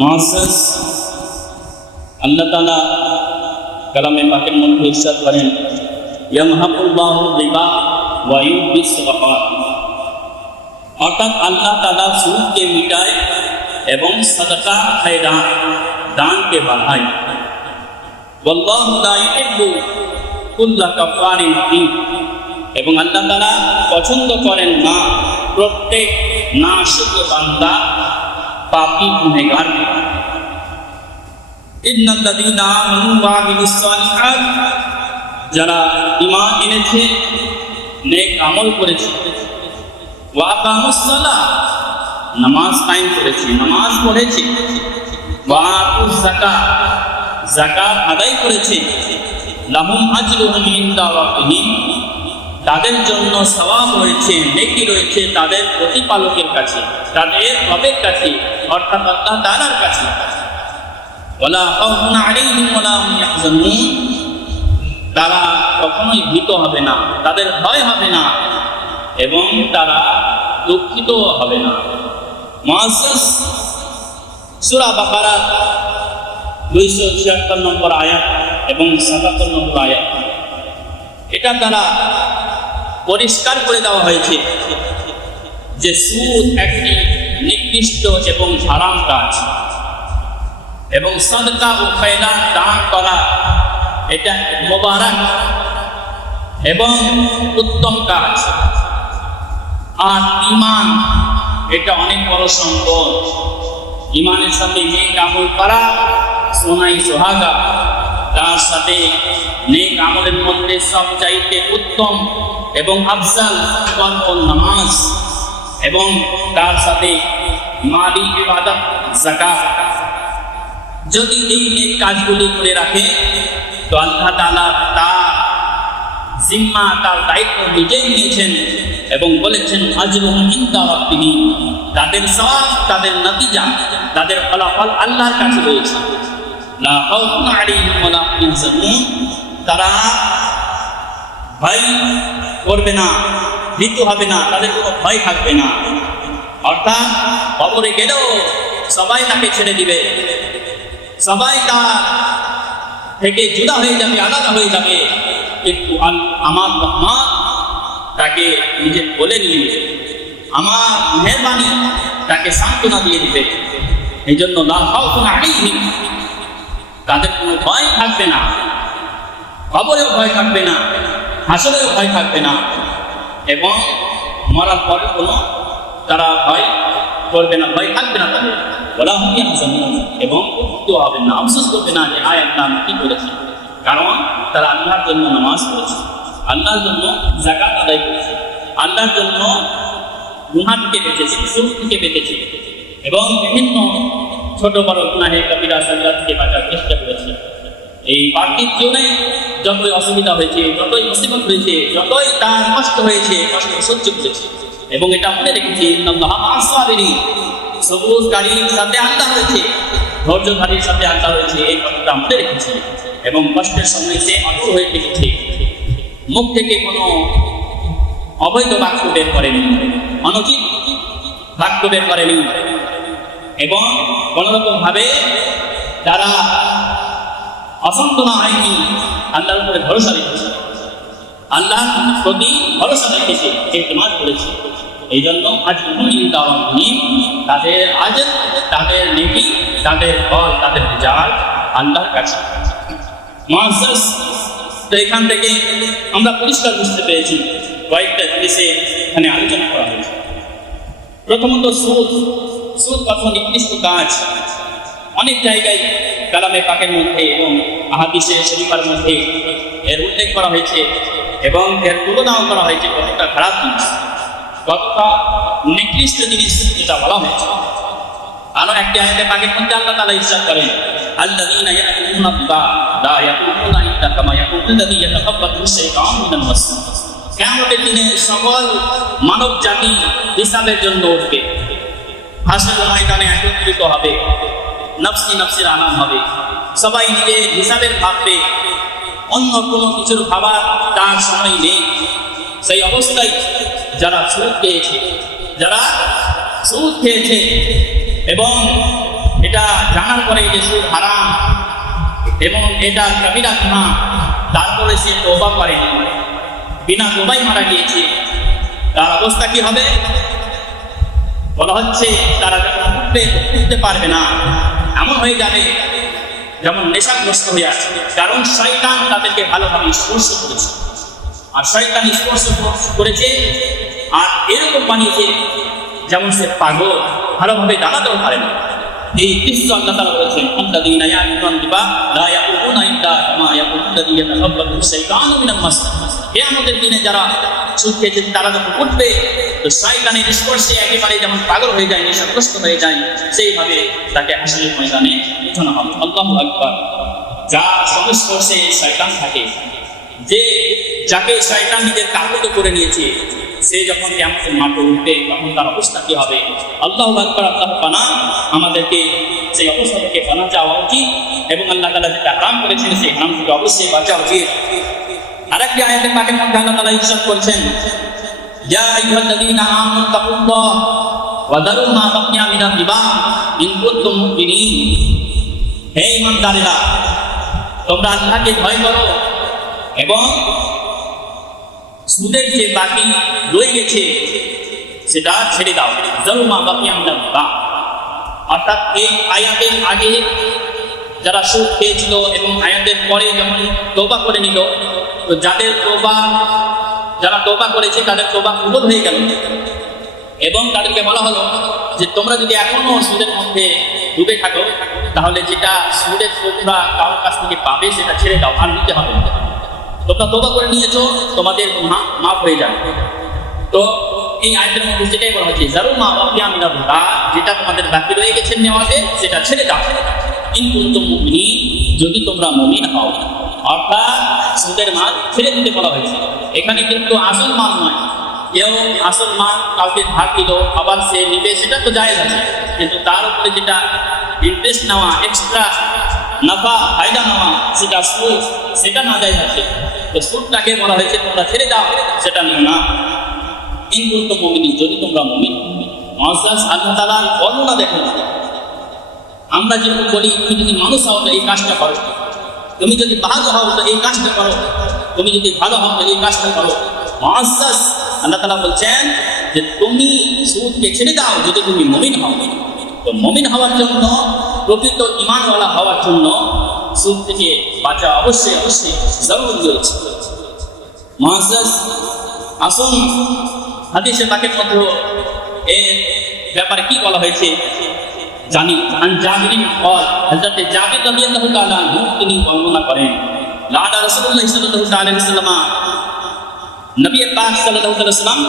মুআজ্জাজ আল্লাহ তাআলা কালামে পাকের মধ্যে ইরশাদ করেন, ইয়ামহাকুল্লাহু রিবা ওয়া ইউরবিস সাদাকাত, অর্থাৎ আল্লাহ তাআলা সুদকে মিটায় এবং সাদাকা খায়রাত দানকে বাড়ায়। ওয়াল্লাহু লা ইউহিব্বু কুল্লা কাফারিন আথীম, এবং আল্লাহ তাআলা পছন্দ করেন না প্রত্যেক নাশুকর বান্দা, পাপী গুনাহগার। ইন্নাল্লাযীনা আমানু ওয়া আমিলুস সালিহাত, যারা ঈমান এনেছে, নেক আমল করেছে, ওয়া আকামুস সালাহ, নামাজ কায়েম করেছে, নামাজ পড়েছে, ওয়া আতুজ যাকাত, যাকাত আদায় করেছে, লাহুম আজরুহুম ইনদা রাব্বিহিম, তাদের জন্য সওয়াব রয়েছে, নেকি রয়েছে তাদের প্রতিপালকের কাছে, তাদের রবের কাছে, অর্থাৎ আল্লাহ তাআলার কাছে। ওয়ালা খাউফুন আলাইহিম ওয়ালা হুম ইয়াহজানুন, তারা কখনোই ভীত হবে না, তাদের ভয় হবে না এবং তারা দুঃখিত হবে না। মুআজ্জাজ সূরা বাকারা 276 নম্বর আয়াত এবং 77 নম্বর আয়াত, এটা দ্বারা পরিষ্কার করে দেওয়া হয়েছে যে সুদ একটি নিকৃষ্ট এবং হারাম কাজ, এবং সাদকা ও খায়রাত দান করা এটা মোবারক এবং উত্তম কাজ। আর ঈমান এটা অনেক বড় সম্পদ। ঈমানের সাথে নেক আমল করা সোনাই সোহাগা, তার সাথে নেক আমলের মধ্যে সবচাইতে উত্তম এবং আফজাল কর্ম নামাজ, এবং তার সাথে মালি ইবাদত যাকাত। যদি এই নেক কাজগুলি করে রাখে তো আল্লাহ তাআলা তার জিম্মা, তার দায়িত্ব নিজেই নিয়েছেন এবং বলেছেন আজরুহুম ইনদা রাব্বিহিম, তাদের সওয়াব, তাদের নতিজা, তাদের ফলাফল আল্লাহর কাছে রয়েছে। লা খাউফুন আলাইহিম ওয়ালা হুম ইয়াহজানুন, তারা ভয় করবে না, ভীত হবে না, তাদের কোনো ভয় থাকবে না। অর্থাৎ কবরে গেলেও সবাই তাকে ছেড়ে দিবে, সবাই তার থেকে জুদা হয়ে যাবে, আলাদা হয়ে যাবে, কিন্তু আমার রহমান তাকে নিজে বলে নিয়ে নেবে, আমার মেহরবানি তাকে সান্ত্বনা দিয়ে দিবে। এই জন্য লা খাউফুন আলাইহিম, তাদের কোনো ভয় থাকবে না, কবরেও ভয় থাকবে না, হাসরেও ভয় থাকবে না, এবং মরার পরে কোনো তারা ভয় করবে না, ভয় থাকবে না তাদের। ওয়ালা হুম ইয়াহজানুন, এবং দুঃখিত হবে না, আফসোস করবে না যে আয় আল্লাহ আমি কি করেছি, কারণ তারা আল্লাহর জন্য নামাজ পড়েছে, আল্লাহর জন্য যাকাত আদায় করেছে, আল্লাহর জন্য গুনাহ থেকে বেঁচেছে, সুদ থেকে বেঁচেছে, এবং বিভিন্ন ছোট বড় গুনাহে কবিরা সাগীরা থেকে বাঁচার চেষ্টা করেছে। এই পার্থিব জীবনে যতই অসুবিধা হয়েছে, যতই মুসিবত হয়েছে, যতই তার কষ্ট হয়েছে, কষ্ট সহ্য করেছে, এবং এটা মনে রেখেছে ইন্নাল্লাহা মা'আস সাবিরিন, সবুরকারীর সাথে আল্লাহ রয়েছে, ধৈর্যধারীর সাথে আল্লাহ রয়েছে, এই কথাটা মনে রেখেছে, এবং কষ্টের সময় সে অটল হয়ে থেকেছে, মুখ থেকে কোনো অবৈধ বাক্য বের করেনি, অনুচিত বাক্য বের করেনি, এবং কোনোরকম ভাবে তারা অসন্তনা হয়নি, আল্লাহর উপরে ভরসা রেখেছে, আল্লাহর প্রতি ভরসা রেখেছে, ইতিমাদ করেছে। এই জন্য আজরুহুম ইনদা রাব্বিহিম, তাদের আজর, তাদের নেকি, তাদের ফল, তাদের রেজাল্ট আল্লাহর কাছে। মুআজ্জাজ, তো এখান থেকে আমরা পরিষ্কার বুঝতে পেরেছি কয়েকটা জিনিসে এখানে আলোচনা করা হয়েছে। প্রথমত সুদ, সুদ কত নিকৃষ্ট কাজ। অনেক জায়গায় কালামে পাকের মধ্যে এবং আহাদিসে শরীফের মধ্যে এর উল্লেখ করা হয়েছে এবং এর তুলনাও করা হয়েছে কতটা খারাপ জিনিস, কতটা নিকৃষ্ট জিনিস যেটা বলা হয়েছে। আরো একটি আয়াতে পাকের মধ্যে আল্লাহ তাআলা ইরশাদ করেন, আল্লাযীনা ইয়াকুলুনা রিবা লা ইয়াকুলুনা ইল্লা কামা ইয়াকুলুল্লাযী ইয়াতাখাব্বাতু শাইতানু মিনাল মাস। কিয়ামতের দিনে সকল মানব জাতি হিসাবের জন্য উঠবে, হাসরের ময়দানে একত্রিত হবে, নফসি নফসির আনাম হবে, সবাই নিজের হিসাবের ভাববে, অন্য কোনো কিছুর ভাবার তার সময় নেই। সেই অবস্থায় যারা সুদ খেয়েছে এবং এটা জানার পরে যে সুদ হারাম এবং এটা কবিরা গুনাহ, তারপরে সে তওবা করেনি, বিনা তওবায় মারা গিয়েছে, তার অবস্থা কি হবে? বলা হচ্ছে তারা যখন উঠতে পারবে না, এমন হয়ে যাবে যেমন নেশাগ্রস্ত হয়ে আছে, কারণ শয়তান তাদেরকে ভালোভাবে স্পর্শ করেছে। আর শয়তান স্পর্শ করেছে আর এরকম বানিয়েছে যেমন সে পাগল, ভালোভাবে দাঁড়াতেও পারে না। এই দৃশ্য আল্লাহ তাআলা বলেছেন, আল্লাযীনা ইয়াকুলুনা রিবা লা ইয়াকুলুনা ইল্লা কামা ইয়াকুলুল্লাযী ইয়াতাখাব্বাতু শাইতানু মিনাল মাস। কিয়ামতের দিনে যারা সুদ খেয়েছে তারা যখন উঠবে, তো শয়তানের স্পর্শে একেবারে যেমন পাগল হয়ে যায়, নেশাগ্রস্ত হয়ে যায়, সেইভাবে তাকে হাসরের ময়দানে উঠানো হবে। আল্লাহু আকবার। যার সংস্পর্শে শয়তান থাকে, যাকে শয়তান নিজের কাবুত করে নিয়েছে, সে যখন কিয়ামতের মাঠে উঠবে তখন তার অবস্থা কি হবে? আল্লাহু আকবার। আল্লাহ পানা আমাদেরকে সেই অবস্থা থেকে পানা চাওয়া উচিত এবং আল্লাহ তাআলা যেটা হারাম করেছেন সেই হারাম থেকে অবশ্যই বাঁচা উচিত। আরেকটি আয়াতে পাকের মধ্যে আল্লাহ তাআলা ইরশাদ করেছেন, ইয়া আইয়ুহাল্লাযীনা আমানু তাকুল্লাহ ওয়া দারু মা বাকিয়া মিনার রিবা ইন কুনতুম মুমিনিন। হে ঈমানদারেরা, তোমরা আল্লাহকে ভয় করো এবং সুদের যে বাকি রয়ে গেছে সেটা ছেড়ে দাও। দারু মা বাকিয়া মিনার রিবা, অর্থাৎ এই আয়াতের আগে যারা সুদ খেয়েছিল এবং আয়াতের পরে যখন তওবা করে নিল, তো যারা তওবা করেছে তাদের তওবা কবুল হয়ে গেল এবং তাদেরকে বলা হলো যে তোমরা যদি এখনো সুদের মধ্যে ডুবে থাকো তাহলে যেটা সুদের তোমরা কারোর কাছ থেকে পাবে সেটা ছেড়ে দাও, আর নিতে হবে না। তোমরা তওবা করে নিয়েছো, তোমাদের গুনাহ মাফ হয়ে যাবে। তো এই আয়াতের মধ্যে যেটাই বলা হচ্ছে, জারু মা বাকিয়া মিনার রিবা, যেটা তোমাদের বাকি রয়ে গেছে নেওয়াতে সেটা ছেড়ে দাও। ইন কুনতুম মুমিনিন, যদি তোমরা মুমিন হও। অর্থাৎ সুদের মাল ছেড়ে দিতে বলা হয়েছে। এখানে কিন্তু আসল মাল নয়, কেউ আসল মাল কাউকে ধার দিল আবার সে নিবে, সেটা তো জায়েজ আছে, কিন্তু তার উপরে যেটা ইন্টারেস্ট নেওয়া, এক্সট্রা নাফা ফায়দা নেওয়া, সেটা সুদ, সেটা না জায়েজ আছে। তো সুদটাকে বলা হয়েছে তোমরা ছেড়ে দাও, সেটা নিও না। ইন কুনতুম মুমিনিন, যদি তোমরা মুমিন। মুআজ্জাজ আল্লাহ তাআলা বর্ণনা দেখো, আমরা যেরকম বলি তুমি যদি মানুষ হও তো এই কাজটা করো, তুমি যদি ভালো হও তো এই কাজটা করো, তুমি যদি ভালো হও তো এই কাজটা করো। মুআজ্জাজ আল্লাহ তাআলা বলছেন যে তুমি সুদকে ছেড়ে দাও যদি তুমি মুমিন হও। তো মুমিন হওয়ার জন্য, প্রকৃত ঈমানওয়ালা হওয়ার জন্য সুদ থেকে বাঁচা অবশ্যই অবশ্যই জরুরি রয়েছে। মুআজ্জাজ আসুন হাদিসে পাকের মধ্যে এর ব্যাপারে কি বলা হয়েছে জানি। জাবির হযরত জাবির রাদিয়াল্লাহু তাআলা তিনি বর্ণনা করেন, লাদা রাসূলুল্লাহ সাল্লাল্লাহু আলাইহি ওয়াসাল্লাম, নবী পাক সাল্লাল্লাহু আলাইহি ওয়াসাল্লাম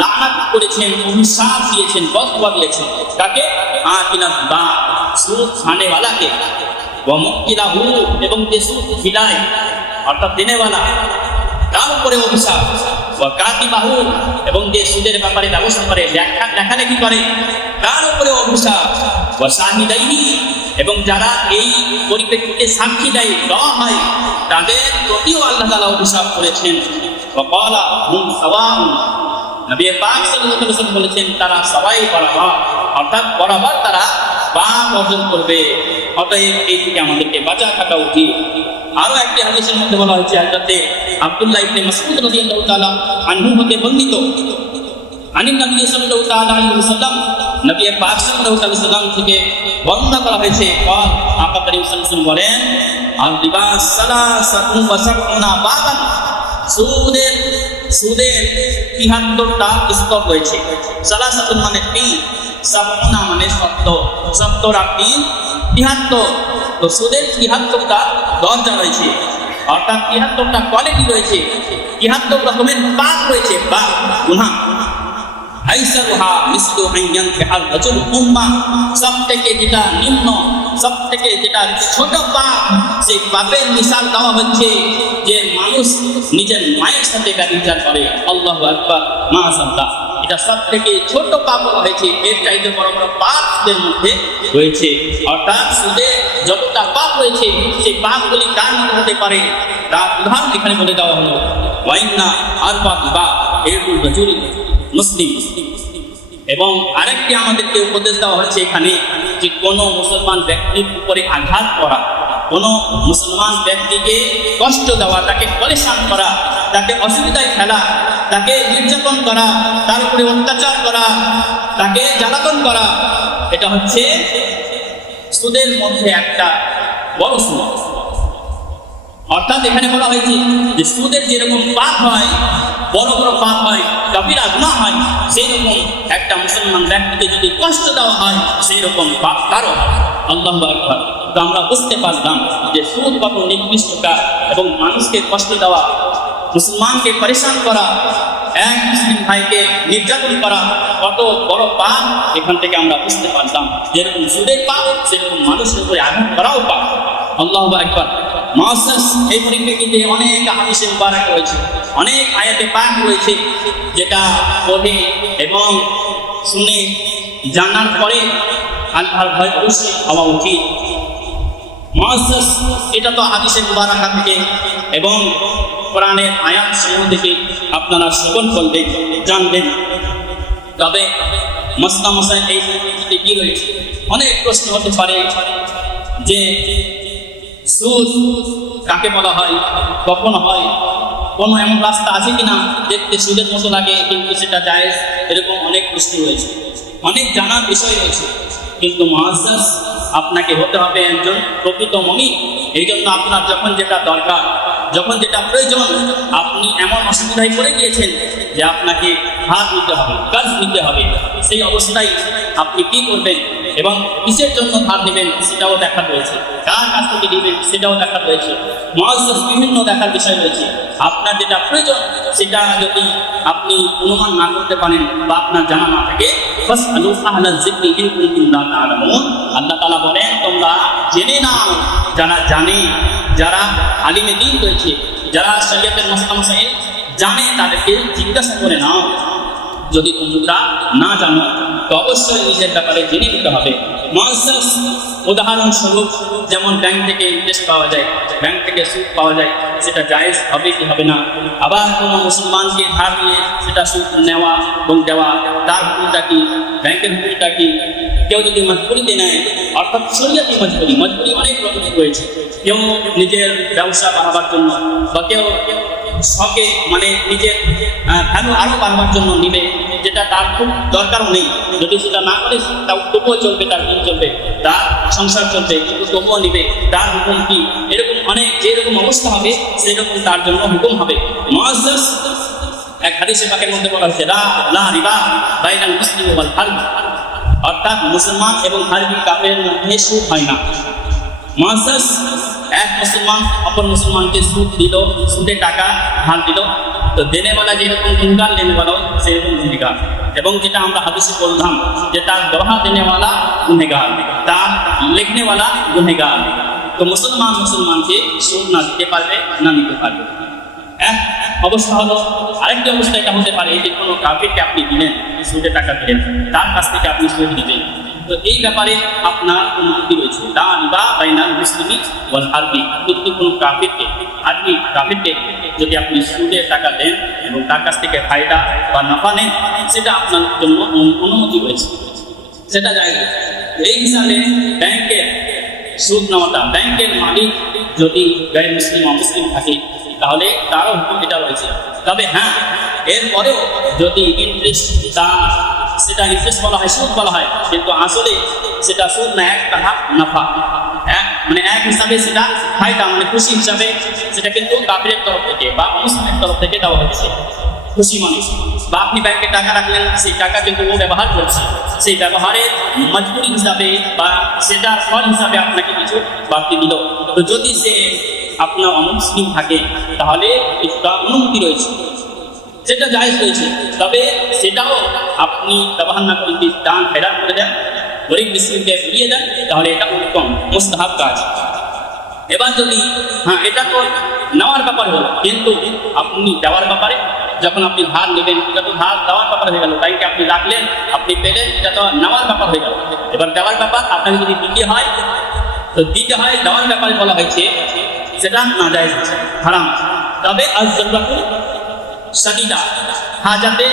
লানাত করেছেন, অভিশাপ দিয়েছেন, বদদুয়া দিয়েছেন তাকে, আকিনা বা সুদ খানে ওয়ালাকে, ওয়া মুকিলাহু, এবং যে সুদ খিলায় অর্থাৎ দেনেওয়ালা তার উপরে অভিশাপ, ওয়া কাতিবাহু, এবং যে সুদের ব্যাপারে ব্যবস্থা করে লেখালেখি করে তার উপরে অভিশাপ, ওয়া শাহিদাইহি, এবং যারা এই পরিপ্রেক্ষিতে সাক্ষী দেওয়া হয় তাদের প্রতিও আল্লাহ তাআলা অভিশাপ করেছেন। ওয়া ক্বালা হুম সাওয়াউন, নবী পাক সাল্লাল্লাহু আলাইহি ওয়াসাল্লাম বলেছেন তারা সবাই বরাবর, অর্থাৎ বরাবর তারা পাপ অর্জন করবে। অতএব এই থেকে আমাদেরকে বাঁচা থাকা উচিত। আরো একটি হাদিসের মধ্যে বলা হয়েছে, হযরত আব্দুল্লাহ ইবনে মাসউদ রাদিয়াল্লাহু তাআলা আনহু হতে বর্ণিত, আনিন নবী সাল্লাল্লাহু তাআলা আলাইহি ওয়াসাল্লাম, নবী পাক সাল্লাল্লাহু আলাইহি ওয়াসাল্লাম থেকে বর্ণনা করা হয়েছে, আকা করিম সাল্লাল্লাহু আলাইহি ওয়াসাল্লাম বলেন, আল রিবা সালাসাতুন ওয়া সাবউনা বাবান, সুদের ৭৩টা স্তর রয়েছে। সালাসাতুন মানে ৩, সাবউনা মানে ৭০ আর ৩ ৭৩। তো সুদের ৭৩টা দরজা রয়েছে, অর্থাৎ ৭৩টা কোয়ালিটি রয়েছে, ৭৩ রকমের পাপ রয়েছে, পাপ গুনাহ। আইসারুহা মিসলু আইয়ানকে আল রাজুল উম্মা, সবথেকে যেটা নিম্ন, সবথেকে যেটা ছোট পাপ, সেই পাপের মিসাল দেওয়া হচ্ছে যে মানুষ নিজের মায়ের সাথে ব্যভিচার করে। আল্লাহু আকবার, মাআযাল্লাহ। এটা সবথেকে ছোট পাপ হয়েছে, এর চাইতে বড় বড় পাপের মধ্যে রয়েছে। অর্থাৎ সুদে যতটা পাপ রয়েছে সেই পাপগুলি কার মধ্যে হতে পারে তার উদাহরণ এখানে বলে দেওয়া হলো। ওয়াইন্না আরবা বা এরুল রাজুল মুসলিম। এবং আরেকটি আমাদেরকে উপদেশ দেওয়া হয়েছে এখানে, যে কোনো মুসলমান ব্যক্তির উপরে আঘাত করা, কোনো মুসলমান ব্যক্তিকে কষ্ট দেওয়া, তাকে পরেশান করা, তাকে অসুবিধায় ফেলা, তাকে নির্যাতন করা, তার উপরে অত্যাচার করা, তাকে জ্বালাতন করা, এটা হচ্ছে সুদের মধ্যে একটা বড় সুদ। অর্থাৎ এখানে বলা হয়েছে যে সুদের যেরকম পাপ হয়, বড় বড় পাপ হয়, কবিরা গুনাহ হয়, সেই রকম একটা মুসলমান ব্যক্তিকে যদি কষ্ট দেওয়া হয় সেই রকম পাপ তারও হয়। আল্লাহু আকবার। তো আমরা বুঝতে পারলাম যে সুদ কত নিকৃষ্ট কাজ এবং মানুষকে কষ্ট দেওয়া, মুসলমানকে পরেশান করা, এক মুসলিম ভাইকে নির্যাতন করা কত বড় পাপ এখান থেকে আমরা বুঝতে পারলাম। যেরকম সুদের পাপ সেরকম মানুষের উপরে আঘাত করাও পাপ। আল্লাহু আকবার। মুআজ্জাজ এই পরিপ্রেক্ষিতে অনেক হাদিসে মুবারক রয়েছে, অনেক আয়াতে পাক রয়েছে, যেটা পড়ে এবং শুনে জানার পরে আল্লাহর ভয় অবশ্যই হওয়া উচিত। মুআজ্জাজ এটা তো হাদিসে মুবারক থেকে এবং কোরআনের আয়াত সমূহ থেকে আপনারা শ্রবণ করবেন, জানবেন। তবে মাসলা মাসাইল এই পরিপ্রেক্ষিতে কি রয়েছে, অনেক প্রশ্ন হতে পারে যে সুদ কাকে বলা হয়, কখন হয়, কোনো এমন রাস্তা আছে কিনা দেখতে সুদের মতো লাগে কিন্তু সেটা জায়েজ, এরকম অনেক প্রশ্ন রয়েছে, অনেক জানার বিষয় রয়েছে। কিন্তু মুআজ্জাজ আপনাকে হতে হবে একজন প্রকৃত মুমিন। এই জন্য আপনার যখন যেটা দরকার, যখন যেটা প্রয়োজন, আপনি এমন অসুবিধায় পড়ে গিয়েছেন যে আপনাকে হাত নিতে হবে, কাজ নিতে হবে, সেই অবস্থায় আপনি কি করবেন এবং কিসের জন্য ধার নেবেন সেটাও দেখা রয়েছে, কার কাছ থেকে নেবেন সেটাও দেখা রয়েছে। মুআজ্জাজ বিভিন্ন দেখার বিষয় রয়েছে। আপনার যেটা প্রয়োজন সেটা যদি আপনি অনুমান না করতে পারেন বা আপনার জানা না থাকে, ফাসআলু আহলা যিকরি ইন কুনতুম লা তা'লামুন। আল্লাহ তাআলা বলেন তোমরা জেনে নাও, যারা জানে, যারা আলিমে দ্বীন রয়েছে, যারা শরীয়তের মাসলা মাসাইল জানে তাদেরকে জিজ্ঞাসা করে নাও। যদি তোমরা না জানো তো অবশ্যই নিজের ব্যাপারে জেনে নিতে হবে। মুআজ্জাজ উদাহরণস্বরূপ যেমন ব্যাংক থেকে ইন্টারেস্ট পাওয়া যায়, ব্যাংক থেকে সুদ পাওয়া যায়, সেটা জায়েজ হবে কি হবে না। আবার কোনো মুসলমানকে ধার নিয়ে সেটা সুদ নেওয়া এবং দেওয়া, তার হুকুমটা কি, ব্যাংকের হুকুমটা কি। কেউ যদি মজবুরিতে নেয়, অর্থাৎ শরীয়তি মজবুরি, মজবুরি অনেক রকমের রয়েছে। কেউ নিজের ব্যবসা বাড়াবার জন্য বা কেউ শখে মানে নিজের ভ্যালু আরও বাড়াবার জন্য নিবে, যেটা তার খুব দরকারও নেই। যদি সেটা না করে তাও তবুও চলবে, তার দিন চলবে, তার সংসার চলবে, কিন্তু তবুও নিবে, তার হুকুম কি, এরকম অনেক যেরকম অবস্থা হবে সেরকম তার জন্য হুকুম হবে। মুআজ্জাজ এক হাদিসে পাকের মধ্যে বলা হয়েছে লা রিবা বাইনাল মুসলিম ওয়াল হারবি, অর্থাৎ মুসলমান এবং হারবি কাফেরের মধ্যে সুদ হয় না। মুআজ্জাজ এক মুসলমান অপর মুসলমানকে সুদ দিল, সুদে টাকা ধার দিল, তো দেনেওয়ালা যেরকম গুনহগার, লেনেওয়ালাও সেরকম গুনহগার। এবং যেটা আমরা হাদিসে বললাম যে তার দোহা দেনেওয়ালা গুনহগার, তার লিখনেওয়ালা গুনহগার। তো মুসলমান মুসলমানকে সুদ না দিতে পারবে, না নিতে পারবে। এক অবস্থা হলো। আরেকটি অবস্থা এটা হতে পারে যে কোনো কাফিরকে আপনি দিলেন, সুদে টাকা দিলেন, তার কাছ থেকে আপনি সুদ দিবেন। তো এই ব্যাপারে আপনার অনুমতি রয়েছে, লা রিবা বাইনাল মুসলিমি ওয়াল হারবি। আপনি যদি কোনো কাফিরকে, আরবি কাফিরকে যদি আপনি সুদের টাকা দেন এবং তার কাছ থেকে ফায়দা বা নাফা নেন, সেটা আপনার জন্য অনুমতি রয়েছে, সেটা যায়। এই হিসাবে ব্যাংকের সুদ নেওয়াটা, ব্যাংকের মালিক যদি গায়ে মুসলিম অমুসলিম থাকে তাহলে তারও হুকুম এটা রয়েছে। তবে হ্যাঁ, এরপরেও যদি ইন্টারেস্ট, সেটা ইন্টারেস্ট বলা হয়, সুদ বলা হয়, কিন্তু আসলে সেটা সুদ না, এক টাকা নাফা, মানে এক হিসাবে সেটা ফায়দা, মানে খুশি হিসাবে সেটা কিন্তু কাফিরের তরফ থেকে বা মুসলিমের তরফ থেকে দেওয়া হয়েছে, খুশি মানুষ। বা আপনি ব্যাংকে টাকা রাখলেন, সেই টাকা কিন্তু ও ব্যবহার করছে, সেই ব্যবহারের মজবুরি হিসাবে বা সেটার ফল হিসাবে আপনাকে কিছু বাড়তি দিল। তো যদি সে আপনার অমুসলিম থাকে তাহলে কিছুটা অনুমতি রয়েছে, সেটা জায়েজ রয়েছে। তবে সেটাও আপনি ব্যবহার না করে যদি দান খেরাত করে দেন, গরিব মিসকিনকে ফিরিয়ে দেন, তাহলে এটা উত্তম মুস্তাহাব কাজ। এবার যদি হ্যাঁ, এটা তো নেওয়ার ব্যাপার হলো, কিন্তু আপনি দেওয়ার ব্যাপারে, যখন আপনি ধার নেবেন, এটা তো ধার দেওয়ার ব্যাপার হয়ে গেল। ব্যাংকে আপনি রাখলেন, আপনি পেলেন, এটা তো নেওয়ার ব্যাপার হয়ে গেল। এবার দেওয়ার ব্যাপার আপনাকে যদি দিতে হয়, তো দিতে হয়, দেওয়ার ব্যাপারে বলা হয়েছে সেটা নাজায়েজ, হারাম। তবে আজ জরুরাতুল শাদীদা, হাজাতে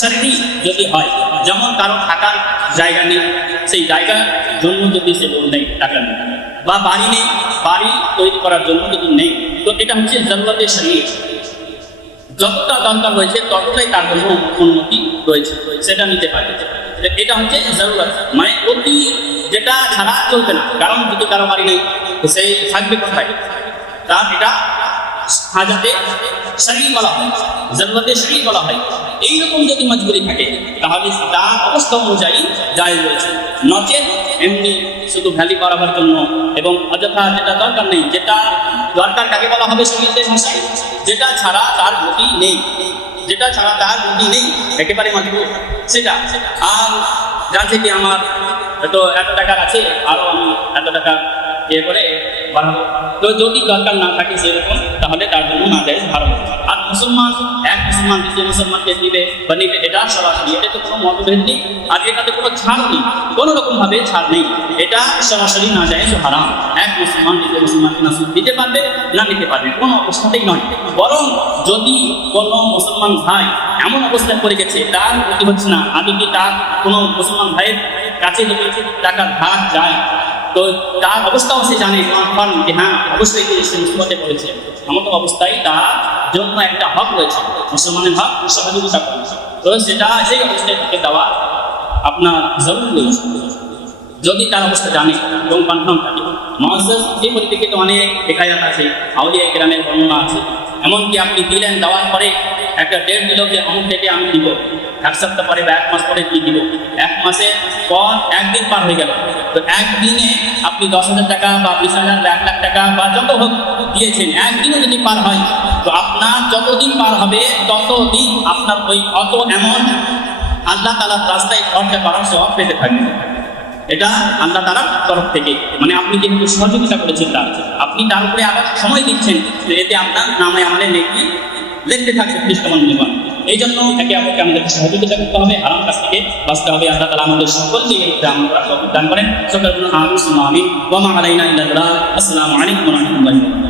শরঈ যদি হয়, যেমন কারো থাকার জায়গা নেই, সেই জায়গার জন্য যদি সে লোন নেই, টাকা নেই, বা বাড়ি নেই, বাড়ি তৈরি করার জন্য যদি নেই, তো এটা হচ্ছে জরুরতে শরঈ। যতটা দরকার হয়েছে ততটাই তার জন্য অনুমতি রয়েছে, সেটা নিতে পারে। এটা হচ্ছে জরুরত, মানে অতি যেটা ছাড়া চলবে না। কারণ যদি কারো বাড়ি নেই তো সেই থাকবে কোথায়, তার এটা হাজাতে শরঈ বলা হয়, জরুরতে শরঈ বলা হয়। এইরকম যদি মজবুরি থাকে তাহলে তার অবস্থা অনুযায়ী জায়েজ রয়েছে। নচেত এমনি শুধু ভ্যালি বাড়াবার জন্য এবং অযথা যেটা দরকার নেই, যেটা দরকার কাকে বলা হবে শরীয়তের ভাষায়, যেটা ছাড়া তার গতি নেই, যেটা ছাড়া তার গতি নেই, একেবারে মজবুর সেটা। আর জানছে কি আমার তো এত টাকার আছে, আরও আমি এত টাকা ইয়ে করে বাড়াবো, তো যদি দরকার না থাকে সেরকম, তাহলে তার জন্য না যায় ভালো। আর মুসলমান এক মুসলমান দ্বিতীয় মুসলমানকে দিবে বা নিবে, এটা সরাসরি, এটাতে কোনো মতভেদ নেই, আর এটাতে কোনো ছাড় নেই, কোনো রকমভাবে ছাড় নেই। এটা সরাসরি না যায় হারাম। এক মুসলমান দ্বিতীয় মুসলমানকে নাসিব দিতে পারবে, না নিতে পারবে, কোনো অবস্থাতেই নয়। বরং যদি কোনো মুসলমান ভাই এমন অবস্থায় পড়ে গেছে তার ক্ষতি হচ্ছে না, আর যদি তার কোনো মুসলমান ভাইয়ের কাছে যদি টাকা ধার যায়, তো তার অবস্থাও সে জানে যে হ্যাঁ অবশ্যই সে মুসিবতে পড়েছে, এমন অবস্থায় তার জন্য একটা হক রয়েছে, মুসলমানের হক সহযোগিতা করেছে, তো সেটা সেই অবস্থায় তাকে দেওয়া আপনার জরুরি রয়েছে, যদি তার অবস্থা জানে এবং কনফার্ম থাকে। মহাজ্জেজ এই পরিপ্রেক্ষিতে অনেক হেকায়াত আছে, আউলিয়া কেরামের বর্ণনা আছে। এমনকি আপনি দিলেন, দেওয়ার পরে একটা ডেট দিল যে অমুক ডেটে আমি দিব, এক সপ্তাহ পরে বা এক মাস পরে দিয়ে দিব, এক মাসের পর একদিন পার হয়ে গেল, তো একদিনে আপনি 10,000 টাকা বা 20,000 বা 1,00,000 টাকা বা যত হোক দিয়েছেন, একদিনে যদি পার হয়, তো আপনার যতদিন পার হবে ততদিন আপনার ওই অত অ্যামাউন্ট আল্লাহ তাআলার রাস্তায় খরচা করার সওয়াব পেতে থাকবে। এটা আল্লাহ তাআলার তরফ থেকে, মানে আপনি যেহেতু সহযোগিতা করেছেন তার, আপনি তার উপরে আবার সময় দিচ্ছেন, এতে আপনার নামে আমাদের নেকি লিখতে থাকবে খ্রিস্টান জীবন। এই জন্য একে অপরকে আমাদেরকে সহযোগিতা করতে হবে, হারাম কাজ থেকে বাঁচতে হবে। আল্লাহ তাআলা আমাদের সকলকে দান করেন। সকল আমিন সুম্মা আমিন। ওয়া মা আলাইনা ইল্লাল বালাগ। আসসালামু আলাইকুম ওয়া রাহমাতুল্লাহি ওয়া বারাকাতুহু।